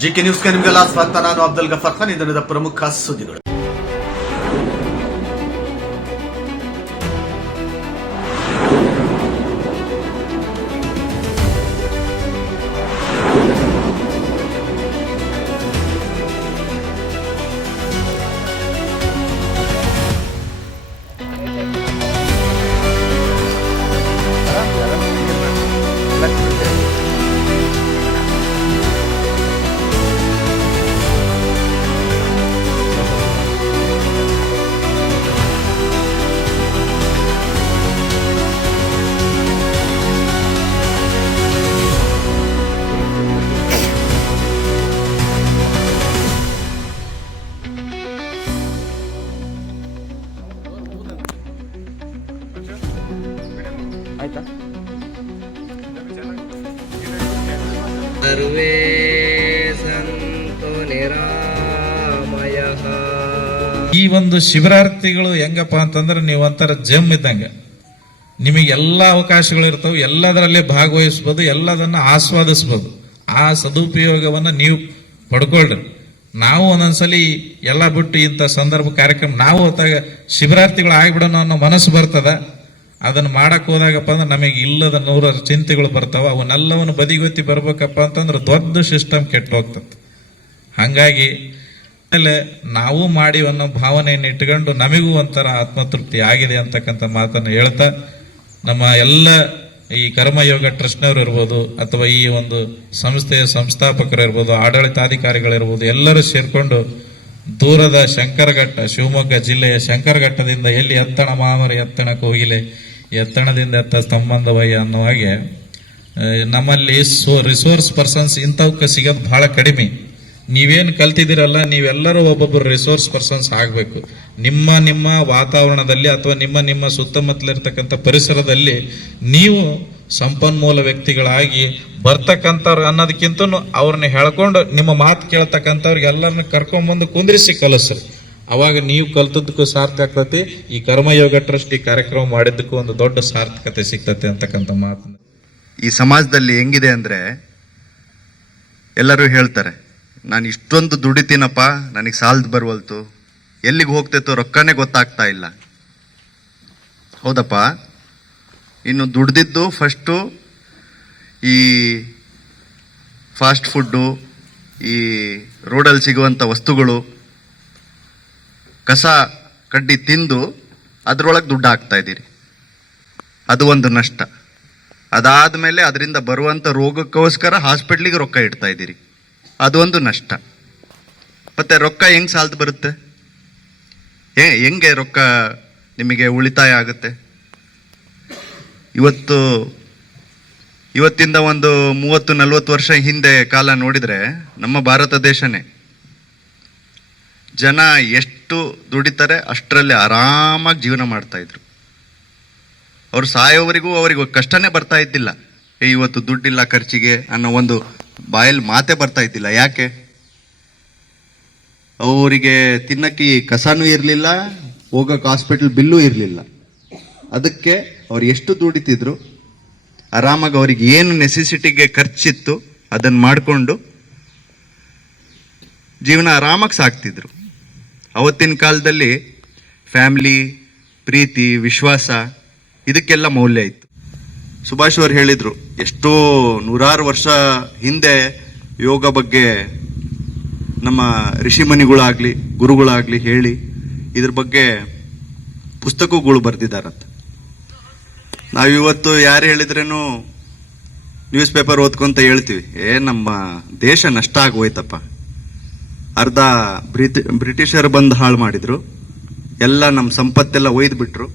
GK ನ್ಯೂಸ್ಗೆ ನಿಮಗೆಲ್ಲ ಸ್ವಾಗತ ನಾನು ಅಬ್ದುಲ್ ಗಫಾರ್ ಖಾನ್ ಇದರದ ಪ್ರಮುಖ ಸುದ್ದಿಗಳು ಆಯ್ತಾ? ಈ ಒಂದು ಶಿಬಿರಾರ್ಥಿಗಳು ಹೆಂಗಪ್ಪ ಅಂತಂದ್ರೆ ನೀವು ಒಂಥರ ಜಮ್ ಇದ್ದಂಗೆ. ನಿಮಗೆ ಎಲ್ಲ ಅವಕಾಶಗಳು ಇರ್ತವೆ ಎಲ್ಲದರಲ್ಲಿ ಭಾಗವಹಿಸ್ಬೋದು ಎಲ್ಲದನ್ನು ಆಸ್ವಾದಿಸ್ಬೋದು. ಆ ಸದುಪಯೋಗವನ್ನು ನೀವು ಪಡ್ಕೊಳ್ರಿ. ನಾವು ಒಂದೊಂದ್ಸಲಿ ಎಲ್ಲ ಬಿಟ್ಟು ಇಂಥ ಸಂದರ್ಭ ಕಾರ್ಯಕ್ರಮ ನಾವು ಶಿಬಿರಾರ್ಥಿಗಳು ಆಗಿಬಿಡೋಣ ಅನ್ನೋ ಮನಸ್ಸು ಬರ್ತದ. ಅದನ್ನ ಮಾಡಕ್ ಹೋದಾಗಪ್ಪ ಅಂದ್ರೆ ನಮಗೆ ಇಲ್ಲದ ನೂರಾರು ಚಿಂತೆಗಳು ಬರ್ತಾವ. ಅವನ್ನೆಲ್ಲವನ್ನು ಬದಿಗೊತ್ತಿ ಬರ್ಬೇಕಪ್ಪ ಅಂತಂದ್ರೆ ದೊಡ್ಡ ಸಿಸ್ಟಮ್ ಕೆಟ್ಟು ಹೋಗ್ತದೆ ಹಂಗಾಗಿ ಆಮೇಲೆ ನಾವು ಮಾಡಿ ಅನ್ನೋ ಭಾವನೆಯನ್ನು ಇಟ್ಕೊಂಡು ನಮಗೂ ಒಂಥರ ಆತ್ಮತೃಪ್ತಿ ಆಗಿದೆ ಅಂತಕ್ಕಂಥ ಮಾತನ್ನು ಹೇಳ್ತಾ, ನಮ್ಮ ಎಲ್ಲ ಈ ಕರ್ಮಯೋಗ ಟ್ರಸ್ಟ್ನವರು ಇರ್ಬೋದು ಅಥವಾ ಈ ಒಂದು ಸಂಸ್ಥೆಯ ಸಂಸ್ಥಾಪಕರು ಇರ್ಬೋದು, ಆಡಳಿತಾಧಿಕಾರಿಗಳಿರ್ಬೋದು, ಎಲ್ಲರೂ ಸೇರಿಕೊಂಡು ದೂರದ ಶಂಕರಘಟ್ಟ, ಶಿವಮೊಗ್ಗ ಜಿಲ್ಲೆಯ ಶಂಕರಘಟ್ಟದಿಂದ ಎಲ್ಲಿ ಎತ್ತಣ ಮಾಮರ ಎತ್ತಣ ಕೋಗಿಲೆ ಎತ್ತಣದಿಂದ ಎತ್ತ ಸಂಬಂಧವಯ್ಯ ಅನ್ನೋ ಹಾಗೆ ನಮ್ಮಲ್ಲಿ ಸೋ ರಿಸೋರ್ಸ್ ಪರ್ಸನ್ಸ್ ಇಂಥವಕ್ಕೆ ಸಿಗೋದು ಬಹಳ ಕಡಿಮೆ. ನೀವೇನು ಕಲ್ತಿದ್ದೀರಲ್ಲ, ನೀವೆಲ್ಲರೂ ಒಬ್ಬೊಬ್ಬರು ರಿಸೋರ್ಸ್ ಪರ್ಸನ್ಸ್ ಆಗಬೇಕು. ನಿಮ್ಮ ನಿಮ್ಮ ವಾತಾವರಣದಲ್ಲಿ ಅಥವಾ ನಿಮ್ಮ ನಿಮ್ಮ ಸುತ್ತಮುತ್ತಲಿರ್ತಕ್ಕಂಥ ಪರಿಸರದಲ್ಲಿ ನೀವು ಸಂಪನ್ಮೂಲ ವ್ಯಕ್ತಿಗಳಾಗಿ ಬರ್ತಕ್ಕಂಥವ್ರು ಅನ್ನೋದಕ್ಕಿಂತ ಅವ್ರನ್ನ ಹೇಳ್ಕೊಂಡು ನಿಮ್ಮ ಮಾತು ಕೇಳ್ತಕ್ಕಂಥವ್ರಿಗೆ ಎಲ್ಲರನ್ನ ಕರ್ಕೊಂಡ್ಬಂದು ಕುಂದ್ರಿಸಿ ಕಲಿಸ್ರಿ. ಅವಾಗ ನೀವು ಕಲ್ತದ್ದಕ್ಕೂ ಸಾರ್ಥಕ ಆಗ್ತತಿ ಈ ಕರ್ಮಯೋಗ ಟ್ರಸ್ಟ್ ಈ ಕಾರ್ಯಕ್ರಮ ಮಾಡಿದ್ದಕ್ಕೂ ಒಂದು ದೊಡ್ಡ ಸಾರ್ಥಕತೆ ಸಿಗ್ತತೆ ಅಂತಕ್ಕಂಥ ಮಾತು. ಈ ಸಮಾಜದಲ್ಲಿ ಹೆಂಗಿದೆ ಅಂದ್ರೆ ಎಲ್ಲರೂ ಹೇಳ್ತಾರೆ, ನಾನು ಇಷ್ಟೊಂದು ದುಡಿತೀನಪ್ಪ, ನನಗೆ ಸಾಲದ್ ಬರುವಲ್ತು. ಎಲ್ಲಿಗೆ ಹೋಗ್ತೈತೋ ರೊಕ್ಕನೇ ಗೊತ್ತಾಗ್ತಾ ಇಲ್ಲ. ಹೌದಪ್ಪ. ಇನ್ನು ದುಡ್ದಿದ್ದು ಫಸ್ಟು ಈ ಫಾಸ್ಟ್ ಫುಡ್ಡು ಈ ರೋಡಲ್ಲಿ ಸಿಗುವಂಥ ವಸ್ತುಗಳು ಕಸ ಕಡ್ಡಿ ತಿಂದು ಅದರೊಳಗೆ ದುಡ್ಡು ಹಾಕ್ತಾ ಇದ್ದೀರಿ. ಅದು ಒಂದು ನಷ್ಟ. ಅದಾದ ಮೇಲೆ ಅದರಿಂದ ಬರುವಂಥ ರೋಗಕ್ಕೋಸ್ಕರ ಹಾಸ್ಪಿಟ್ಲಿಗೆ ರೊಕ್ಕ ಇಡ್ತಾ ಇದ್ದೀರಿ. ಒಂದು ನಷ್ಟ. ಮತ್ತೆ ರೊಕ್ಕ ಹೆಂಗೆ ಸಾಲದು ಬರುತ್ತೆ? ಏ ಹೆಂಗೆ ರೊಕ್ಕ ನಿಮಗೆ ಉಳಿತಾಯ ಆಗುತ್ತೆ? ಇವತ್ತು, ಇವತ್ತಿಂದ ಒಂದು ಮೂವತ್ತು ನಲವತ್ತು ವರ್ಷ ಹಿಂದೆ ಕಾಲ ನೋಡಿದರೆ ನಮ್ಮ ಭಾರತ ದೇಶನೇ ಜನ ಎಷ್ಟು ದುಡಿತಾರೆ ಅಷ್ಟರಲ್ಲಿ ಆರಾಮಾಗಿ ಜೀವನ ಮಾಡ್ತಾ ಇದ್ರು. ಅವ್ರು ಸಾಯೋವರೆಗೂ ಅವರಿಗೆ ಕಷ್ಟನೇ ಬರ್ತಾ ಇದ್ದಿಲ್ಲ. ಏ, ಇವತ್ತು ದುಡ್ಡಿಲ್ಲ ಖರ್ಚಿಗೆ ಅನ್ನೋ ಒಂದು ಬಾಯಲ್ಲಿ ಮಾತೆ ಬರ್ತಾ ಇದ್ದಿಲ್ಲ. ಯಾಕೆ? ಅವರಿಗೆ ತಿನ್ನಕ್ಕೆ ಕಸನೂ ಇರಲಿಲ್ಲ, ಹೋಗಕ್ಕೆ ಹಾಸ್ಪಿಟಲ್ ಬಿಲ್ಲು ಇರಲಿಲ್ಲ. ಅದಕ್ಕೆ ಅವ್ರು ಎಷ್ಟು ದುಡಿತಿದ್ರು, ಆರಾಮಾಗಿ ಅವ್ರಿಗೆ ಏನು ನೆಸೆಸಿಟಿಗೆ ಖರ್ಚಿತ್ತು ಅದನ್ನು ಮಾಡಿಕೊಂಡು ಜೀವನ ಆರಾಮಾಗಿ ಸಾಕ್ತಿದ್ರು. ಅವತ್ತಿನ ಕಾಲದಲ್ಲಿ ಫ್ಯಾಮಿಲಿ, ಪ್ರೀತಿ, ವಿಶ್ವಾಸ, ಇದಕ್ಕೆಲ್ಲ ಮೌಲ್ಯ ಇತ್ತು. ಸುಭಾಷ್ ಅವರು ಹೇಳಿದರು, ಎಷ್ಟೋ ನೂರಾರು ವರ್ಷ ಹಿಂದೆ ಯೋಗ ಬಗ್ಗೆ ನಮ್ಮ ಋಷಿಮುನಿಗಳಾಗಲಿ ಗುರುಗಳಾಗಲಿ ಹೇಳಿ ಇದ್ರ ಬಗ್ಗೆ ಪುಸ್ತಕಗಳು ಬರೆದಿದ್ದಾರಂತ. ನಾವಿವತ್ತು ಯಾರು ಹೇಳಿದ್ರೇನು ನ್ಯೂಸ್ ಪೇಪರ್ ಓದ್ಕೊಂತ ಹೇಳ್ತೀವಿ. ಏ, ನಮ್ಮ ದೇಶ ನಷ್ಟ ಆಗೋಯ್ತಪ್ಪ ಅರ್ಧ ಬ್ರಿಟಿ, ಬ್ರಿಟಿಷರು ಬಂದು ಹಾಳು ಮಾಡಿದರು. ಎಲ್ಲ ನಮ್ಮ ಸಂಪತ್ತೆಲ್ಲ ಒಯ್ದು ಬಿಟ್ಟರು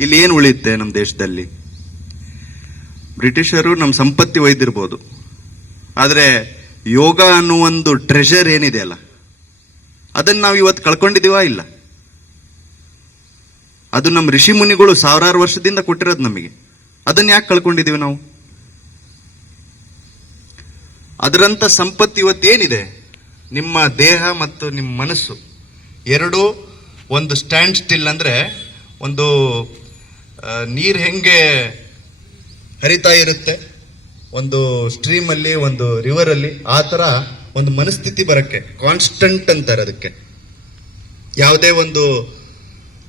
ಇಲ್ಲಿ ಏನು ಉಳಿಯುತ್ತೆ ನಮ್ಮ ದೇಶದಲ್ಲಿ? ಬ್ರಿಟಿಷರು ನಮ್ಮ ಸಂಪತ್ತಿ ಒಯ್ದಿರ್ಬೋದು. ಆದರೆ ಯೋಗ ಅನ್ನೋ ಒಂದು ಟ್ರೆಷರ್ ಏನಿದೆ ಅಲ್ಲ? ಅದನ್ನು ನಾವು ಇವತ್ತು ಕಳ್ಕೊಂಡಿದ್ದೀವಾ ಇಲ್ಲ? ಅದು ನಮ್ಮ ಋಷಿ ಮುನಿಗಳು ಸಾವಿರಾರು ವರ್ಷದಿಂದ ಕೊಟ್ಟಿರೋದು ನಮಗೆ. ಅದನ್ನ ಯಾಕೆ ಕಳ್ಕೊಂಡಿದ್ದೀವಿ ನಾವು? ಅದರಂಥ ಸಂಪತ್ತು ಇವತ್ತೇನಿದೆ? ನಿಮ್ಮ ದೇಹ ಮತ್ತು ನಿಮ್ಮ ಮನಸ್ಸು ಎರಡೂ ಒಂದು ಸ್ಟ್ಯಾಂಡ್ ಸ್ಟಿಲ್ ಅಂದರೆ ಒಂದು ನೀರು ಹೆಂಗೆ ಹರಿತಾ ಇರುತ್ತೆ, ಒಂದು ಸ್ಟ್ರೀಮಲ್ಲಿ ಒಂದು ರಿವರಲ್ಲಿ ಆ ಥರ ಒಂದು ಮನಸ್ಥಿತಿ ಬರಕ್ಕೆ ಕಾನ್ಸ್ಟಂಟ್ ಅಂತಾರೆ ಅದಕ್ಕೆ. ಯಾವುದೇ ಒಂದು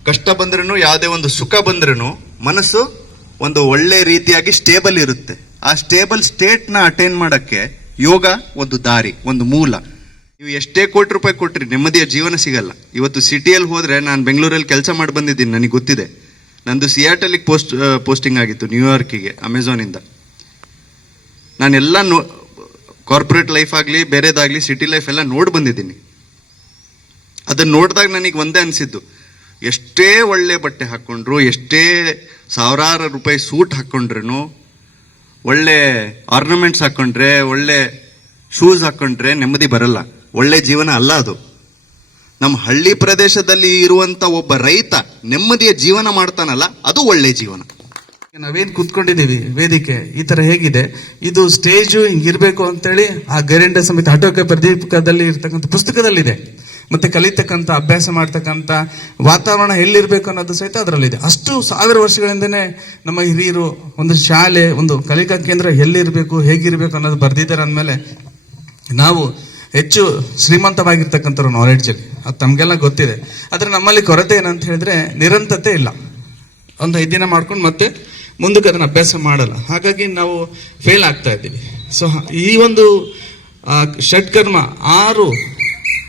ಕಷ್ಟ ಬಂದ್ರೂ ಯಾವುದೇ ಒಂದು ಸುಖ ಬಂದ್ರೂ ಮನಸ್ಸು ಒಂದು ಒಳ್ಳೆ ರೀತಿಯಾಗಿ ಸ್ಟೇಬಲ್ ಇರುತ್ತೆ. ಆ ಸ್ಟೇಬಲ್ ಸ್ಟೇಟ್ನ ಅಟೈನ್ ಮಾಡಕ್ಕೆ ಯೋಗ ಒಂದು ದಾರಿ, ಒಂದು ಮೂಲ. ನೀವು ಎಷ್ಟೇ ಕೋಟಿ ರೂಪಾಯಿ ಕೊಟ್ರಿ, ನೆಮ್ಮದಿಯ ಜೀವನ ಸಿಗಲ್ಲ. ಇವತ್ತು ಸಿಟಿಯಲ್ಲಿ ಹೋದ್ರೆ ನಾನು ಬೆಂಗಳೂರಲ್ಲಿ ಕೆಲಸ ಮಾಡಿ ಬಂದಿದ್ದೀನಿ ನನಗೆ ಗೊತ್ತಿದೆ. ನಂದು ಸಿಯಾಟಲಿಗೆ ಪೋಸ್ಟ್ ಪೋಸ್ಟಿಂಗ್ ಆಗಿತ್ತು ನ್ಯೂಯಾರ್ಕಿಗೆ ಅಮೆಝಾನಿಂದ ನಾನೆಲ್ಲ ನೋ ಕಾರ್ಪೊರೇಟ್ ಲೈಫ್ ಆಗಲಿ, ಬೇರೆದಾಗಲಿ ಸಿಟಿ ಲೈಫ್ ಎಲ್ಲ ನೋಡಿ ಬಂದಿದ್ದೀನಿ. ಅದನ್ನು ನೋಡಿದಾಗ ನನಗೆ ಒಂದೇ ಅನಿಸಿದ್ದು, ಎಷ್ಟೇ ಒಳ್ಳೆ ಬಟ್ಟೆ ಹಾಕ್ಕೊಂಡ್ರು ಎಷ್ಟೇ ಸಾವಿರಾರು ರೂಪಾಯಿ ಸೂಟ್ ಹಾಕ್ಕೊಂಡ್ರೂ ಒಳ್ಳೆ ಆರ್ನಮೆಂಟ್ಸ್ ಹಾಕ್ಕೊಂಡ್ರೆ ಒಳ್ಳೆ ಶೂಸ್ ಹಾಕ್ಕೊಂಡ್ರೆ ನೆಮ್ಮದಿ ಬರಲ್ಲ. ಒಳ್ಳೆ ಜೀವನ ಅಲ್ಲ ಅದು. ನಮ್ಮ ಹಳ್ಳಿ ಪ್ರದೇಶದಲ್ಲಿ ಇರುವಂತ ಒಬ್ಬ ರೈತ ನೆಮ್ಮದಿಯ ಜೀವನ ಮಾಡ್ತಾನಲ್ಲ, ಅದು ಒಳ್ಳೆ ಜೀವನ. ನಾವೇನ್ ಕೂತ್ಕೊಂಡಿದೀವಿ ವೇದಿಕೆ, ಈ ತರ ಹೇಗಿದೆ. ಇದು ಸ್ಟೇಜು ಹಿಂಗಿರ್ಬೇಕು ಅಂತೇಳಿ ಆ ಗೈರೆಂಡ ಸಮೇತ ಆಟೋಕೆ ಪ್ರದೀಪಕದಲ್ಲಿ ಇರ್ತಕ್ಕಂಥ ಪುಸ್ತಕದಲ್ಲಿದೆ. ಮತ್ತೆ ಕಲಿತಕ್ಕಂಥ, ಅಭ್ಯಾಸ ಮಾಡ್ತಕ್ಕಂಥ, ವಾತಾವರಣ ಎಲ್ಲಿರ್ಬೇಕು ಅನ್ನೋದು ಸಹಿತ ಅದರಲ್ಲಿದೆ. ಅಷ್ಟು ಸಾವಿರ ವರ್ಷಗಳಿಂದನೇ ನಮ್ಮ ಹಿರಿಯರು ಒಂದು ಶಾಲೆ, ಒಂದು ಕಲಿಕಾ ಕೇಂದ್ರ ಎಲ್ಲಿರ್ಬೇಕು, ಹೇಗಿರ್ಬೇಕು ಅನ್ನೋದು ಬರ್ದಿದ್ದಾರೆ ಅಂದಮೇಲೆ ನಾವು ಹೆಚ್ಚು ಶ್ರೀಮಂತವಾಗಿರ್ತಕ್ಕಂಥವ್ರು ನಾಲೆಡ್ಜಲ್ಲಿ ಅದು ತಮಗೆಲ್ಲ ಗೊತ್ತಿದೆ. ಆದರೆ ನಮ್ಮಲ್ಲಿ ಕೊರತೆ ಏನಂತ ಹೇಳಿದ್ರೆ ನಿರಂತರತೆ ಇಲ್ಲ. ಒಂದು ಐದು ದಿನ ಮಾಡ್ಕೊಂಡು ಮತ್ತೆ ಮುಂದಕ್ಕೆ ಅದನ್ನ ಅಭ್ಯಾಸ ಮಾಡಲ್ಲ. ಹಾಗಾಗಿ ನಾವು ಫೇಲ್ ಆಗ್ತಾ ಇದ್ದೀವಿ. ಸೊ ಈ ಒಂದು ಷಟ್ಕರ್ಮ ಆರು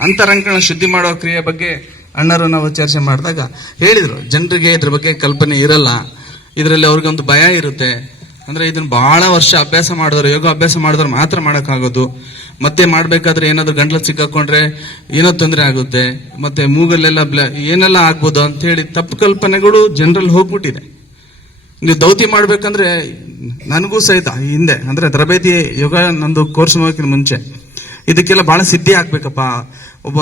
ಅಂತರಂಗಣ ಶುದ್ಧಿ ಮಾಡೋ ಕ್ರಿಯೆ ಬಗ್ಗೆ ಅಣ್ಣರು ನಾವು ಚರ್ಚೆ ಮಾಡಿದಾಗ ಹೇಳಿದರು. ಜನರಿಗೆ ಇದ್ರ ಬಗ್ಗೆ ಕಲ್ಪನೆ ಇರಲ್ಲ. ಇದರಲ್ಲಿ ಅವ್ರಿಗೆ ಒಂದು ಭಯ ಇರುತ್ತೆ. ಅಂದ್ರೆ ಇದನ್ನ ಬಹಳ ವರ್ಷ ಅಭ್ಯಾಸ ಮಾಡಿದ್ರು ಯೋಗ ಅಭ್ಯಾಸ ಮಾಡಿದ್ರೆ ಮಾತ್ರ ಮಾಡೋಕ್ಕಾಗೋದು. ಮತ್ತೆ ಮಾಡಬೇಕಾದ್ರೆ ಏನಾದ್ರು ಗಂಟ್ಲ ಸಿಕ್ಕಾಕೊಂಡ್ರೆ ಏನೋ ತೊಂದರೆ ಆಗುತ್ತೆ. ಮತ್ತೆ ಮೂಗಲ್ಲೆಲ್ಲ ಏನೆಲ್ಲ ಆಗ್ಬೋದು ಅಂತ ಹೇಳಿ ತಪ್ಪು ಕಲ್ಪನೆಗಳು ಜನರಲ್ಲಿ ಹೋಗ್ಬಿಟ್ಟಿದೆ. ನೀವು ದೌತಿ ಮಾಡ್ಬೇಕಂದ್ರೆ ನನಗೂ ಸಹಿತ ಹಿಂದೆ, ಅಂದ್ರೆ ತರಬೇತಿ ಯೋಗ ನಂದು ಕೋರ್ಸ್ ಮಾಡೋಕ್ಕಿಂತ ಮುಂಚೆ. ಇದಕ್ಕೆಲ್ಲ ಬಹಳ ಸಿದ್ಧಿ ಆಗ್ಬೇಕಪ್ಪ. ಒಬ್ಬ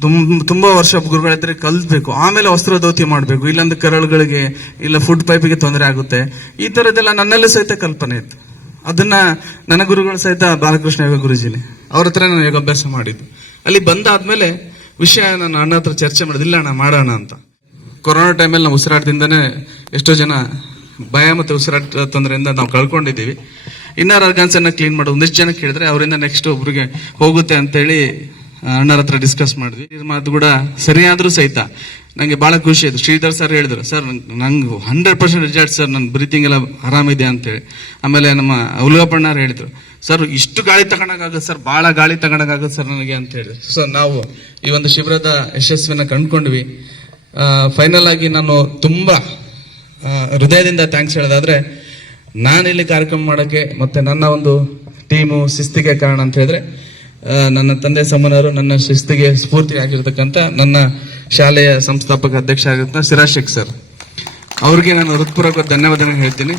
ತುಂಬ, ತುಂಬಾ ವರ್ಷ ಗುರುಗಳಿದ್ರೆ ಕಲ್ತ್ಬೇಕು. ಆಮೇಲೆ ವಸ್ತ್ರ ದೋತಿ ಮಾಡಬೇಕು. ಇಲ್ಲಂದ್ರೆ ಕರಳುಗಳಿಗೆ ಇಲ್ಲ ಫುಡ್ ಪೈಪಿಗೆ ತೊಂದರೆ ಆಗುತ್ತೆ. ಈ ಥರದ್ದೆಲ್ಲ ನನ್ನಲ್ಲೂ ಸಹಿತ ಕಲ್ಪನೆ ಇತ್ತು. ಅದನ್ನ ನನ್ನ ಗುರುಗಳು ಸಹಿತ ಬಾಲಕೃಷ್ಣ ಯೋಗ ಗುರುಜಿನೇ ಅವ್ರ ಹತ್ರ ನಾನು ಯೋಗಾಭ್ಯಾಸ ಮಾಡಿದ್ದು. ಅಲ್ಲಿ ಬಂದಾದ್ಮೇಲೆ ವಿಷಯ ನನ್ನ ಅಣ್ಣ ಹತ್ರ ಚರ್ಚೆ ಮಾಡಿದೆ ಇಲ್ಲ ಅಣ್ಣ, ಮಾಡೋಣ ಅಂತ. ಕೊರೋನಾ ಟೈಮಲ್ಲಿ ನಾವು ಉಸಿರಾಟದಿಂದನೇ ಎಷ್ಟೋ ಜನ ಭಯ ಮತ್ತು ಉಸಿರಾಟ ತೊಂದರೆಯಿಂದ ನಾವು ಕಳ್ಕೊಂಡಿದ್ದೀವಿ. ಇನ್ನರ್ ಆರ್ಗನ್ಸ್ ಅನ್ನ ಕ್ಲೀನ್ ಮಾಡೋದು ಒಂದಿಷ್ಟು ಜನ ಕೇಳಿದ್ರೆ ಅವರಿಂದ ನೆಕ್ಸ್ಟ್ ಒಬ್ರಿಗೆ ಹೋಗುತ್ತೆ ಅಂತೇಳಿ ಅಣ್ಣರ ಹತ್ರ ಡಿಸ್ಕಸ್ ಮಾಡಿದ್ವಿ. ಈ ಮಾತು ಕೂಡ ಸರಿಯಾದ್ರೂ ಸಹಿತ ನಂಗೆ ಬಹಳ ಖುಷಿ ಆಯ್ತು. ಶ್ರೀಧರ್ ಸರ್ ಹೇಳಿದ್ರು ಸರ್ ನಂಗೆ ಹಂಡ್ರೆಡ್ ಪರ್ಸೆಂಟ್ ರಿಜಲ್ಟ್ ಸರ್ ನನ್ನ ಬ್ರೀತಿಂಗ್ ಎಲ್ಲ ಆರಾಮಿದೆ ಅಂತೇಳಿ. ಆಮೇಲೆ ನಮ್ಮ ಉಲ್ಗಪ್ಪಣ್ಣವ್ರು ಹೇಳಿದ್ರು ಸರ್ ಇಷ್ಟು ಗಾಳಿ ತಗೊಂಡಾಗ ಸರ್ ಬಹಳ ಗಾಳಿ ತಗೊಂಡಾಗ ಸರ್ ನನಗೆ ಅಂತ ಹೇಳಿದ್ರು ಸೊ ನಾವು ಈ ಒಂದು ಶಿಬಿರದ ಯಶಸ್ವಿನ ಕಂಡ್ಕೊಂಡ್ವಿ. ಫೈನಲ್ ಆಗಿ ನಾನು ತುಂಬಾ ಹೃದಯದಿಂದ ಥ್ಯಾಂಕ್ಸ್ ಹೇಳೋದಾದ್ರೆ, ನಾನಿಲ್ಲಿ ಕಾರ್ಯಕ್ರಮ ಮಾಡೋಕ್ಕೆ ಮತ್ತೆ ನನ್ನ ಒಂದು ಟೀಮು ಶಿಸ್ತಿಗೆ ಕಾರಣ ಅಂತ ಹೇಳಿದ್ರೆ ನನ್ನ ತಂದೆ ಸಮಾನರು ನನ್ನ ಶಿಸ್ತಿಗೆ ಸ್ಫೂರ್ತಿ ಆಗಿರ್ತಕ್ಕಂಥ ನನ್ನ ಶಾಲೆಯ ಸಂಸ್ಥಾಪಕ ಅಧ್ಯಕ್ಷ ಆಗಿರ್ತಕ್ಕಂಥ ಸಿರಾಜ್ ಸರ್. ಅವ್ರಿಗೆ ನಾನು ಹೃತ್ಪೂರ್ವಕ ಧನ್ಯವಾದಗಳನ್ನು ಹೇಳ್ತೀನಿ.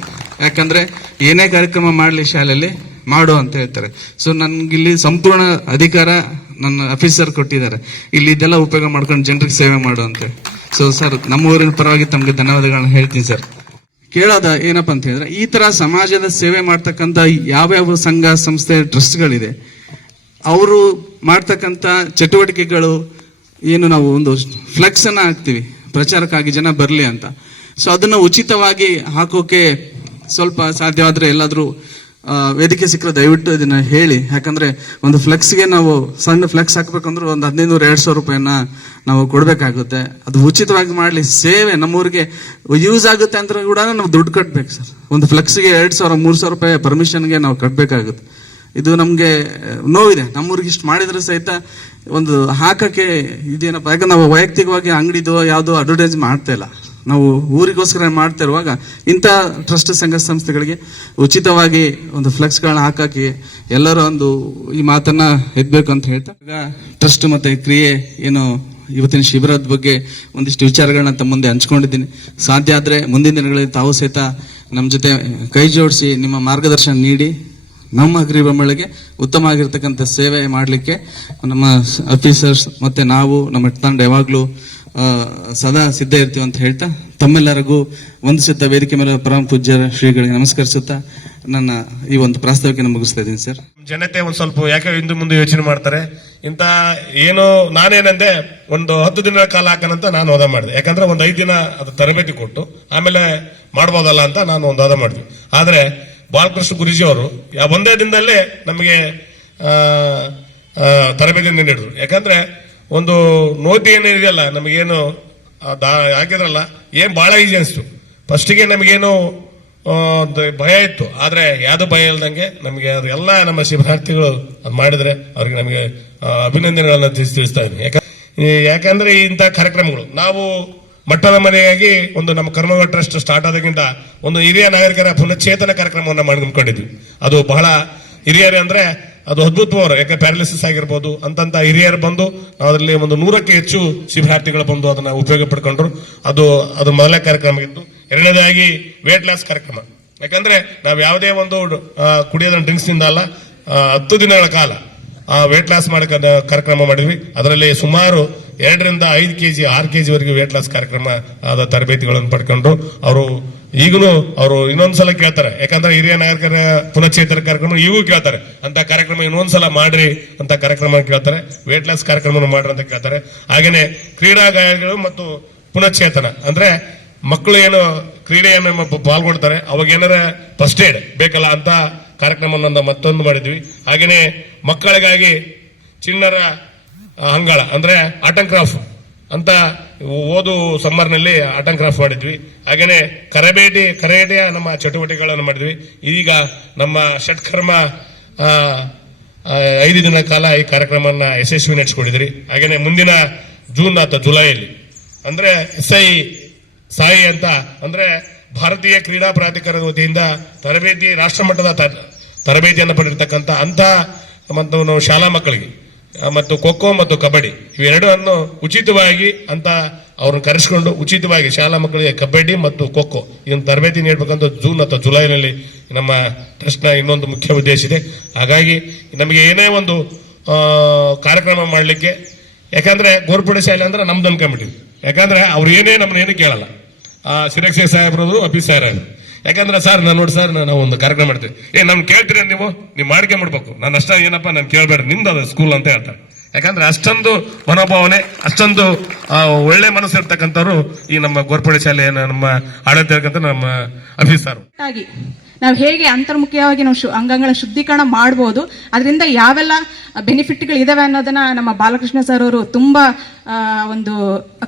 ಯಾಕಂದ್ರೆ ಏನೇ ಕಾರ್ಯಕ್ರಮ ಮಾಡಲಿ ಶಾಲೆಯಲ್ಲಿ, ಮಾಡು ಅಂತ ಹೇಳ್ತಾರೆ. ಸೊ ನನ್ಗಿಲ್ಲಿ ಸಂಪೂರ್ಣ ಅಧಿಕಾರ ನನ್ನ ಆಫೀಸರ್ ಕೊಟ್ಟಿದ್ದಾರೆ. ಇಲ್ಲಿ ಇದೆಲ್ಲ ಉಪಯೋಗ ಮಾಡ್ಕೊಂಡು ಜನರಿಗೆ ಸೇವೆ ಮಾಡು ಅಂತ. ಸೊ ಸರ್, ನಮ್ಮ ಊರಿನ ಪರವಾಗಿ ತಮಗೆ ಧನ್ಯವಾದಗಳನ್ನ ಹೇಳ್ತೀನಿ ಸರ್. ಕೇಳೋದ ಏನಪ್ಪ ಅಂತ ಹೇಳಿದ್ರೆ, ಈ ತರ ಸಮಾಜದ ಸೇವೆ ಮಾಡ್ತಕ್ಕಂಥ ಯಾವ್ಯಾವ ಸಂಘ, ಸಂಸ್ಥೆ, ಟ್ರಸ್ಟ್ಗಳಿದೆ ಅವರು ಮಾಡ್ತಕ್ಕಂಥ ಚಟುವಟಿಕೆಗಳು ಏನು ನಾವು ಒಂದು ಫ್ಲೆಕ್ಸ್ ಹಾಕ್ತೀವಿ. ಪ್ರಚಾರಕ್ಕಾಗಿ ಜನ ಬರಲಿ ಅಂತ. ಸೊ ಅದನ್ನು ಉಚಿತವಾಗಿ ಹಾಕೋಕೆ ಸ್ವಲ್ಪ ಸಾಧ್ಯವಾದರೆ ಎಲ್ಲಾದರೂ ವೇದಿಕೆ ಸಿಕ್ಕರೆ ದಯವಿಟ್ಟು ಇದನ್ನು ಹೇಳಿ. ಯಾಕಂದರೆ ಒಂದು ಫ್ಲೆಕ್ಸ್ಗೆ ನಾವು ಸಣ್ಣ ಫ್ಲೆಕ್ಸ್ ಹಾಕಬೇಕಂದ್ರೆ ಒಂದು ಹದಿನೈದು ಎರಡು ಸಾವಿರ ರೂಪಾಯಿನ ನಾವು ಕೊಡಬೇಕಾಗುತ್ತೆ. ಅದು ಉಚಿತವಾಗಿ ಮಾಡಲಿ. ಸೇವೆ ನಮ್ಮೂರಿಗೆ ಯೂಸ್ ಆಗುತ್ತೆ ಅಂದ್ರೆ ಕೂಡ ನಾವು ದುಡ್ಡು ಕಟ್ಟಬೇಕು ಸರ್. ಒಂದು ಫ್ಲೆಕ್ಸ್ಗೆ ಎರಡು ಸಾವಿರ, ಮೂರು ಸಾವಿರ ರೂಪಾಯಿ ಪರ್ಮಿಷನ್ಗೆ ನಾವು ಕಟ್ಟಬೇಕಾಗುತ್ತೆ ಇದು ನಮಗೆ ನೋವಿದೆ. ನಮ್ಮೂರಿಗೆ ಇಷ್ಟು ಮಾಡಿದ್ರೆ ಸಹಿತ ಒಂದು ಹಾಕಕ್ಕೆ ಇದೇನಪ್ಪ, ಯಾಕಂದ್ರೆ ನಾವು ವೈಯಕ್ತಿಕವಾಗಿ ಅಂಗಡಿದು ಯಾವುದೋ ಅಡ್ವರ್ಟೈಸ್ ಮಾಡ್ತಾ ಇಲ್ಲ. ನಾವು ಊರಿಗೋಸ್ಕರ ಮಾಡ್ತಾ ಇರುವಾಗ ಇಂಥ ಟ್ರಸ್ಟ್ ಸಂಘ ಸಂಸ್ಥೆಗಳಿಗೆ ಉಚಿತವಾಗಿ ಒಂದು ಫ್ಲೆಕ್ಸ್ಗಳನ್ನ ಹಾಕಕ್ಕೆ ಎಲ್ಲರೂ ಒಂದು ಈ ಮಾತನ್ನ ಎದ್ಬೇಕು ಅಂತ ಹೇಳ್ತಾ. ಟ್ರಸ್ಟ್ ಮತ್ತೆ ಕ್ರಿಯೆ ಏನು ಇವತ್ತಿನ ಶಿಬಿರದ ಬಗ್ಗೆ ಒಂದಿಷ್ಟು ವಿಚಾರಗಳನ್ನ ತಮ್ಮ ಮುಂದೆ ಹಂಚ್ಕೊಂಡಿದ್ದೀನಿ. ಸಾಧ್ಯ ಆದರೆ ಮುಂದಿನ ದಿನಗಳಲ್ಲಿ ತಾವು ಸಹಿತ ನಮ್ಮ ಜೊತೆ ಕೈ ಜೋಡಿಸಿ ನಿಮ್ಮ ಮಾರ್ಗದರ್ಶನ ನೀಡಿ. ನಮ್ಮ ಅಗ್ರಿಬೊಮ್ಮಳಿಗೆ ಉತ್ತಮ ಆಗಿರ್ತಕ್ಕಂಥ ಸೇವೆ ಮಾಡಲಿಕ್ಕೆ ನಮ್ಮ ಆಫೀಸರ್ಸ್ ಮತ್ತೆ ನಾವು, ನಮ್ಮ ತಂಡ ಯಾವಾಗಲೂ ಸದಾ ಸಿದ್ಧ ಇರ್ತೀವಿ ಅಂತ ಹೇಳ್ತಾ ತಮ್ಮೆಲ್ಲರಿಗೂ ಸಿದ್ಧ ವೇದಿಕೆ ಮೇಲೆ ಪರಮ ಪೂಜ್ಯ ಶ್ರೀಗಳಿಗೆ ನಮಸ್ಕರಿಸುತ್ತಾ ನನ್ನ ಈ ಒಂದು ಪ್ರಾಸ್ತಾವಿಕೆ ಮುಗಿಸ್ತಾ ಇದ್ದೀನಿ ಸರ್. ಜನತೆ ಒಂದು ಸ್ವಲ್ಪ ಯಾಕೆ ಹಿಂದೆ ಮುಂದೆ ಯೋಚನೆ ಮಾಡ್ತಾರೆ? ಇಂತ ಏನು ನಾನೇನಂದೆ ಒಂದು ಹತ್ತು ದಿನಗಳ ಕಾಲ ಹಾಕನಂತ ನಾನು ವಾದ ಮಾಡಿದೆ. ಯಾಕಂದ್ರೆ ಒಂದು ಐದು ದಿನ ಅದು ತರಬೇತಿ ಕೊಟ್ಟು ಆಮೇಲೆ ಮಾಡ್ಬೋದಲ್ಲ ಅಂತ ನಾನು ಒಂದು ವಾದ ಮಾಡಿದ್ವಿ. ಆದ್ರೆ ಬಾಲಕೃಷ್ಣ ಗುರುಜಿ ಅವರು ಒಂದೇ ದಿನದಲ್ಲೇ ನಮಗೆ ತರಬೇತಿ ನೀಡಿದ್ರು. ಯಾಕಂದ್ರೆ ಒಂದು ನೋತಿ ಏನಿದೆಯಲ್ಲ ನಮಗೇನು ಹಾಕಿದ್ರಲ್ಲ ಏನ್ ಬಹಳ ಈಜಿ ಅನಿಸ್ತು. ಫಸ್ಟಿಗೆ ನಮಗೇನು ಭಯ ಇತ್ತು. ಆದ್ರೆ ಯಾವುದು ಭಯ ಇಲ್ದಂಗೆ ನಮಗೆ ಅದೆಲ್ಲ ನಮ್ಮ ಶಿಬಿರಾರ್ಥಿಗಳು ಅದು ಮಾಡಿದ್ರೆ ಅವ್ರಿಗೆ ನಮಗೆ ಅಭಿನಂದನೆಗಳನ್ನು ಅಭಿನಂದನೆಗಳನ್ನ ತಿಳಿಸ್- ತಿಳಿಸ್ತಾ ಇದ್ದೀನಿ. ಯಾಕ, ಯಾಕಂದ್ರೆ ಇಂಥ ಕಾರ್ಯಕ್ರಮಗಳು, ನಾವು ಮಟ್ಟದ ಮನೆಯಾಗಿ ಒಂದು ನಮ್ಮ ಕರ್ಮಗ ಟ್ರಸ್ಟ್ ಸ್ಟಾರ್ಟ್ ಆದಾಗಿಂದ ಒಂದು ಹಿರಿಯ ನಾಗರಿಕರ ಪುನಶ್ಚೇತನ ಕಾರ್ಯಕ್ರಮವನ್ನು ಮಾಡ್ಕೊಂಡಿದ್ವಿ ಅದು ಬಹಳ ಹಿರಿಯರೇ ಅಂದ್ರೆ ಅದು ಅದ್ಭುತವರು. ಯಾಕೆ ಪ್ಯಾರಾಲಿಸಿಸ್ ಆಗಿರ್ಬೋದು, ಅಂತಂತ ಹಿರಿಯರು ಬಂದು ಅದರಲ್ಲಿ ಒಂದು ನೂರಕ್ಕೆ ಹೆಚ್ಚು ಶಿಬಿರಾರ್ಥಿಗಳು ಬಂದು ಅದನ್ನ ಉಪಯೋಗ ಪಡ್ಕೊಂಡ್ರು. ಅದು ಅದು ಮೊದಲ ಕಾರ್ಯಕ್ರಮ ಇತ್ತು ಎರಡನೇದಾಗಿ ವೇಟ್ ಲಾಸ್ ಕಾರ್ಯಕ್ರಮ. ಯಾಕಂದ್ರೆ ನಾವು ಯಾವುದೇ ಒಂದು ಕುಡಿಯೋದ್ರ ಕುಡಿಯೋದ ಡ್ರಿಂಕ್ಸ್ನಿಂದ ಅಲ್ಲ ಹತ್ತು ದಿನಗಳ ಕಾಲ ಆ ವೇಟ್ ಲಾಸ್ ಮಾಡಕ ಕಾರ್ಯಕ್ರಮ ಮಾಡಿದ್ವಿ. ಅದರಲ್ಲಿ ಸುಮಾರು ಎರಡರಿಂದ ಐದು ಕೆ ಜಿ ಆರು ಕೆಜಿ ವರೆಗೆ ವೇಟ್ ಲಾಸ್ ಕಾರ್ಯಕ್ರಮ ಆದ ತರಬೇತಿಗಳನ್ನು ಪಡ್ಕೊಂಡು ಅವರು ಈಗಲೂ ಅವರು ಇನ್ನೊಂದ್ಸಲ ಕೇಳ್ತಾರೆ. ಯಾಕಂದ್ರೆ ಹಿರಿಯ ನಾಗರಿಕರ ಪುನಶ್ಚೇತನ ಕಾರ್ಯಕ್ರಮ ಈಗೂ ಕೇಳ್ತಾರೆ. ಅಂತ ಕಾರ್ಯಕ್ರಮ ಇನ್ನೊಂದ್ಸಲ ಮಾಡ್ರಿ ಅಂತ ಕಾರ್ಯಕ್ರಮ ಕೇಳ್ತಾರೆ. ವೇಟ್ ಲಾಸ್ ಕಾರ್ಯಕ್ರಮ ಮಾಡ್ರಿ ಅಂತ ಕೇಳ್ತಾರೆ. ಹಾಗೇನೆ ಕ್ರೀಡಾ ಗಾಯಗಳು ಮತ್ತು ಪುನಶ್ಚೇತನ. ಅಂದ್ರೆ ಮಕ್ಕಳು ಏನು ಕ್ರೀಡೆಯನ್ನು ಪಾಲ್ಗೊಳ್ತಾರೆ, ಅವಾಗ ಏನಾರ ಫಸ್ಟ್ ಏಡ್ ಬೇಕಲ್ಲ ಅಂತ ಕಾರ್ಯಕ್ರಮವನ್ನು ಮತ್ತೊಂದು ಮಾಡಿದ್ವಿ. ಹಾಗೇನೆ ಮಕ್ಕಳಿಗಾಗಿ ಚಿಣ್ಣರ ಆ, ಅಂಗಳ ಅಂದ್ರೆ ಆರ್ಟ್ ಅಂಡ್ ಕ್ರಾಫ್ಟ್ ಅಂತ ಓದು ಸಮ್ಮರ್ನಲ್ಲಿ ಆರ್ಟ್ ಅಂಡ್ ಕ್ರಾಫ್ಟ್ ಮಾಡಿದ್ವಿ. ಹಾಗೇನೆ ಕರಬೇಟಿ ಕರಾಟೆಯ ನಮ್ಮ ಚಟುವಟಿಕೆಗಳನ್ನು ಮಾಡಿದ್ವಿ. ಈಗ ನಮ್ಮ ಷಟ್ಕರ್ಮ ಐದು ದಿನ ಕಾಲ ಈ ಕಾರ್ಯಕ್ರಮವನ್ನು ಯಶಸ್ವಿ ನಡೆಸಿಕೊಂಡಿದ್ರಿ ಹಾಗೇನೆ ಮುಂದಿನ ಜೂನ್ ಅಥವಾ ಜುಲೈಯಲ್ಲಿ. ಅಂದ್ರೆ ಎಸ್ ಐ ಸಾಯಿ ಅಂತ ಅಂದ್ರೆ ಭಾರತೀಯ ಕ್ರೀಡಾ ಪ್ರಾಧಿಕಾರದ ವತಿಯಿಂದ ತರಬೇತಿ ರಾಷ್ಟ್ರ ಮಟ್ಟದ ತ- ತರಬೇತಿಯನ್ನು ಪಡೆದಿರ್ತಕ್ಕಂಥ ಅಂತ ಶಾಲಾ ಮಕ್ಕಳಿಗೆ. ಮತ್ತು ಖೋಖೋ ಮತ್ತು ಕಬಡ್ಡಿ ಇವೆರಡನ್ನು ಉಚಿತವಾಗಿ ಅಂತ ಅವ್ರನ್ನ ಕರೆಸ್ಕೊಂಡು ಉಚಿತವಾಗಿ ಶಾಲಾ ಮಕ್ಕಳಿಗೆ ಕಬಡ್ಡಿ ಮತ್ತು ಖೋಖೋ ಇದನ್ನು ತರಬೇತಿ ನೀಡಬೇಕಂತ ಜೂನ್ ಅಥವಾ ಜುಲೈನಲ್ಲಿ ನಮ್ಮ ಟ್ರಸ್ಟ್ನ ಇನ್ನೊಂದು ಮುಖ್ಯ ಉದ್ದೇಶ ಇದೆ. ಹಾಗಾಗಿ ನಮಗೆ ಏನೇ ಒಂದು ಕಾರ್ಯಕ್ರಮ ಮಾಡಲಿಕ್ಕೆ, ಯಾಕಂದ್ರೆ ಗೋರ್ಪುಡ ಶಾಲೆ ಅಂದ್ರೆ ನಮ್ದು ಅನ್ಕೊಂಡ್ಬಿಟ್ಟಿದ್ವಿ ಯಾಕಂದ್ರೆ ಅವ್ರು ಏನೇ ನಮ್ಮನ್ನ ಏನು ಕೇಳಲ್ಲ. ಸುರಕ್ಷೆ ಸಾಹೇಬ್ರದು, ಅಫೀಸ್ ಸಾಹೇಬ್ ಯಾಕಂದ್ರೆ ಸರ್, ನಾನು ನೋಡಿ ಸರ್, ನಾನು ಒಂದು ಕಾರ್ಯಕ್ರಮ ಮಾಡ್ತೀನಿ. ಏ ನಮ್ ಕೇಳ್ತೀರ ನೀವು? ನೀವು ಮಾಡ್ಕೊಂಬಿಡ್ಬೇಕು ನಾನು ಅಷ್ಟ ಏನಪ್ಪ, ನಾನು ಕೇಳಬೇಡ ನಿಮ್ದು ಅದು ಸ್ಕೂಲ್ ಅಂತ ಹೇಳ್ತಾರೆ. ಯಾಕಂದ್ರೆ ಅಷ್ಟೊಂದು ಮನೋಭಾವನೆ, ಅಷ್ಟೊಂದು ಒಳ್ಳೆ ಮನಸ್ಸು ಇರ್ತಕ್ಕಂಥವ್ರು ಈ ನಮ್ಮ ಗೋರ್ಪಡೆ ಶಾಲೆಯ ನಮ್ಮ ಆಡಳಿತ ನಮ್ಮ ಅಫೀಸ್ ಸರ್. ಆಗಿ ನಾವು ಹೇಗೆ ಅಂತರ್ಮುಖಿಯವಾಗಿ ನಾವು ಶು ಅಂಗಗಳ ಶುದ್ಧೀಕರಣ ಮಾಡ್ಬೋದು, ಅದರಿಂದ ಯಾವೆಲ್ಲ ಬೆನಿಫಿಟ್ಗಳು ಇದಾವೆ ಅನ್ನೋದನ್ನ ನಮ್ಮ ಬಾಲಕೃಷ್ಣ ಸರ್ ಅವರು ತುಂಬ ಒಂದು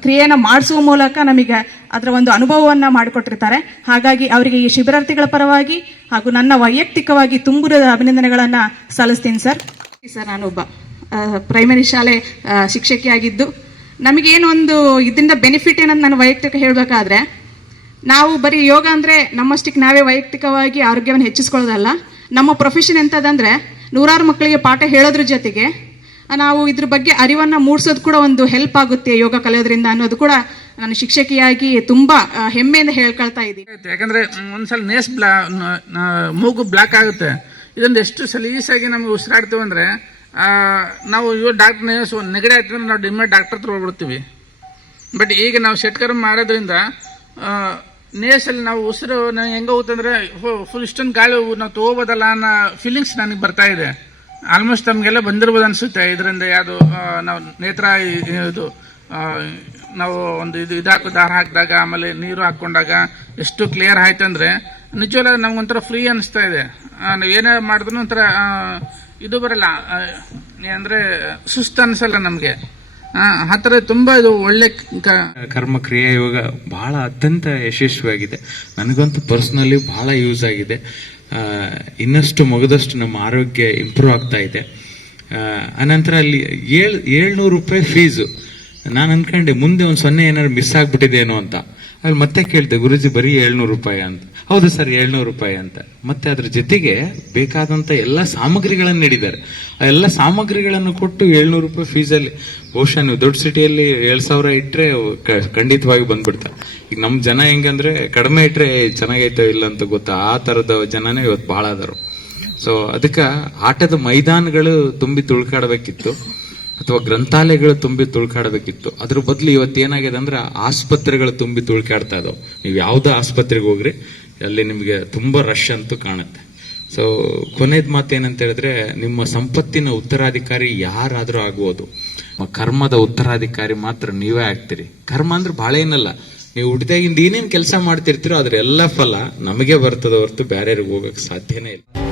ಕ್ರಿಯೆಯನ್ನ ಮಾಡಿಸುವ ಮೂಲಕ ನಮಗೆ ಅದರ ಒಂದು ಅನುಭವವನ್ನ ಮಾಡಿಕೊಟ್ಟಿರ್ತಾರೆ. ಹಾಗಾಗಿ ಅವರಿಗೆ ಈ ಶಿಬಿರಾರ್ಥಿಗಳ ಪರವಾಗಿ ಹಾಗೂ ನನ್ನ ವೈಯಕ್ತಿಕವಾಗಿ ತುಂಬುರದ ಅಭಿನಂದನೆಗಳನ್ನ ಸಲ್ಲಿಸ್ತೀನಿ ಸರ್. ಸರ್ ನಾನೊಬ್ಬ ಪ್ರೈಮರಿ ಶಾಲೆ ಶಿಕ್ಷಕಿಯಾಗಿದ್ದು. ನಮಗೇನು ಒಂದು ಇದರಿಂದ ಬೆನಿಫಿಟ್ ಏನಂತ ನಾನು ವೈಯಕ್ತಿಕ ಹೇಳಬೇಕಾದ್ರೆ ನಾವು ಬರೀ ಯೋಗ ಅಂದರೆ ನಮ್ಮಷ್ಟಕ್ಕೆ ನಾವೇ ವೈಯಕ್ತಿಕವಾಗಿ ಆರೋಗ್ಯವನ್ನು ಹೆಚ್ಚಿಸ್ಕೊಳ್ಳೋದಲ್ಲ. ನಮ್ಮ ಪ್ರೊಫೆಷನ್ ಎಂಥದ್ದಂದರೆ ನೂರಾರು ಮಕ್ಕಳಿಗೆ ಪಾಠ ಹೇಳೋದ್ರ ಜೊತೆಗೆ, ನಾವು ಇದ್ರ ಬಗ್ಗೆ ಅರಿವನ್ನು ಮೂಡಿಸೋದು ಕೂಡ ಒಂದು ಹೆಲ್ಪ್ ಆಗುತ್ತೆ ಯೋಗ ಕಲಿಯೋದ್ರಿಂದ ಅನ್ನೋದು ಕೂಡ ನಾನು ಶಿಕ್ಷಕಿಯಾಗಿ ತುಂಬಾ ಹೆಮ್ಮೆಯಿಂದ ಹೇಳ್ಕೊಳ್ತಾ ಇದ್ದೀನಿ. ಯಾಕಂದರೆ ಯಾಕಂದ್ರೆ ಸಲ ಒಂದ್ಸಲ ನೇಸ್ ಬ್ಲಾ ಮೂಗು ಬ್ಲಾಕ್ ಆಗುತ್ತೆ. ಇದೊಂದು ಎಷ್ಟು ಸಲೀಸಾಗಿ ನಮಗೆ ಉಸಿರಾಡ್ತೀವಿ ಅಂದ್ರೆ ನಾವು ಇವ ಡಾಕ್ಟರ್ ನೆಗಡಿ ಆಯ್ತು ಅಂದ್ರೆ ನಾವು ಡಿಮ್ಮೆ ಡಾಕ್ಟರ್ ಹತ್ರ ಹೋಗ್ಬಿಡ್ತೀವಿ. ಬಟ್ ಈಗ ನಾವು ಶೆಟ್ಕರ್ ಮಾಡೋದ್ರಿಂದ ನೇಸಲ್ಲಿ ನಾವು ಉಸಿರು ಹೆಂಗ ಹೆಂಗೆ ಹೋಗುತ್ತಂದ್ರೆ ಫುಲ್ ಇಷ್ಟೊಂದು ಗಾಳಿ ನಾವು ತಗೋಬೋದಲ್ಲ ಅನ್ನೋ ಫೀಲಿಂಗ್ಸ್ ನನಗೆ ಬರ್ತಾ ಇದೆ. ಆಲ್ಮೋಸ್ಟ್ ನಮಗೆಲ್ಲ ಬಂದಿರ್ಬೋದು ಅನಿಸುತ್ತೆ. ಇದರಿಂದ ಯಾವುದು ನಾವು ನೇತ್ರ ಇದು ನಾವು ಒಂದು ಇದು ಇದಾಕು ದಾರ ಹಾಕಿದಾಗ, ಆಮೇಲೆ ನೀರು ಹಾಕ್ಕೊಂಡಾಗ ಎಷ್ಟು ಕ್ಲಿಯರ್ ಆಯ್ತು ಅಂದರೆ ನಿಜವಲ್ಲ ನಮ್ಗೊಂಥರ ಫ್ರೀ ಅನಿಸ್ತಾ ಇದೆ. ನಾವು ಏನೇ ಮಾಡಿದ್ರು ಒಂಥರ ಇದು ಬರಲ್ಲ. ಅಂದರೆ ಸುಸ್ತು ಅನಿಸಲ್ಲ ನಮಗೆ. ಆ ಥರ ತುಂಬ ಇದು ಒಳ್ಳೆ ಕರ್ಮ ಕ್ರಿಯಾ ಯೋಗ ಬಹಳ ಅತ್ಯಂತ ಯಶಸ್ವಿಯಾಗಿದೆ. ನನಗಂತೂ ಪರ್ಸ್ನಲಿ ಬಹಳ ಯೂಸ್ ಆಗಿದೆ. ಇನ್ನಷ್ಟು ಮಗದಷ್ಟು ನಮ್ಮ ಆರೋಗ್ಯ ಇಂಪ್ರೂವ್ ಆಗ್ತಾ ಇದೆ. ಅನಂತರ ಅಲ್ಲಿ ಏಳ್, ಏಳ್ನೂರು ರೂಪಾಯಿ ಫೀಸು ನಾನು ಅನ್ಕೊಂಡೆ, ಮುಂದೆ ಒಂದು ಸೊನ್ನೆ ಏನಾದ್ರು ಮಿಸ್ ಆಗ್ಬಿಟ್ಟಿದೇನೋ ಅಂತ. ಅಲ್ಲಿ ಮತ್ತೆ ಕೇಳಿದೆ ಗುರುಜಿ ಬರೀ ಏಳ್ನೂರು ರೂಪಾಯಿ ಅಂತ. ಹೌದು ಸರ್ ಏಳ್ನೂರು ರೂಪಾಯಿ ಅಂತ. ಮತ್ತೆ ಅದ್ರ ಜೊತೆಗೆ ಬೇಕಾದಂತ ಎಲ್ಲ ಸಾಮಗ್ರಿಗಳನ್ನು ನೀಡಿದ್ದಾರೆ. ಆ ಎಲ್ಲ ಸಾಮಗ್ರಿಗಳನ್ನು ಕೊಟ್ಟು ಏಳ್ನೂರು ರೂಪಾಯಿ ಫೀಸಲ್ಲಿ ಬಹುಶಃ ನೀವು ದೊಡ್ಡ ಸಿಟಿಯಲ್ಲಿ ಏಳು ಸಾವಿರ ಇಟ್ಟರೆ ಖಂಡಿತವಾಗಿ ಬಂದ್ಬಿಡ್ತಾರೆ ಈಗ ನಮ್ಮ ಜನ ಹೆಂಗಂದ್ರೆ ಕಡಿಮೆ ಇಟ್ರೆ ಏ, ಚೆನ್ನಾಗೈತೋ ಇಲ್ಲ ಅಂತ ಗೊತ್ತಾ? ಆ ತರದ ಜನನೇ ಇವತ್ತು ಬಹಳ ಅದರು ಸೊ ಅದಕ್ಕೆ ಆಟದ ಮೈದಾನಗಳು ತುಂಬಿ ತುಳ್ಕಾಡಬೇಕಿತ್ತು. ಅಥವಾ ಗ್ರಂಥಾಲಯಗಳು ತುಂಬಿ ತುಳ್ಕಾಡಬೇಕಿತ್ತು ಅದ್ರ ಬದಲು ಇವತ್ತು ಏನಾಗಿದೆ ಅಂದ್ರೆ ಆಸ್ಪತ್ರೆಗಳು ತುಂಬಿ ತುಳ್ಕಾಡ್ತಾ ಇದಾವೆ. ನೀವು ಯಾವುದೇ ಆಸ್ಪತ್ರೆಗೆ ಹೋಗ್ರಿ, ಅಲ್ಲಿ ನಿಮಗೆ ತುಂಬಾ ರಶ್ ಅಂತೂ ಕಾಣುತ್ತೆ. ಸೊ ಮಾತು ಏನಂತ ಹೇಳಿದ್ರೆ, ನಿಮ್ಮ ಸಂಪತ್ತಿನ ಉತ್ತರಾಧಿಕಾರಿ ಯಾರಾದರೂ ಆಗ್ಬೋದು. ಕರ್ಮದ ಉತ್ತರಾಧಿಕಾರಿ ಮಾತ್ರ ನೀವೇ ಆಗ್ತೀರಿ. ಕರ್ಮ ಅಂದ್ರೆ ಭಾಳ ಏನಲ್ಲ. ನೀವು ಹುಟ್ಟಿದಾಗಿಂದ ಏನೇನು ಕೆಲಸ ಮಾಡ್ತಿರ್ತೀರೋ ಅದ್ರ ಎಲ್ಲ ಫಲ ನಮಗೆ ಬರ್ತದ ಹೊರತು ಬೇರೆಯವ್ರಿಗೆ ಹೋಗಕ್ಕೆ ಸಾಧ್ಯನೇ ಇಲ್ಲ.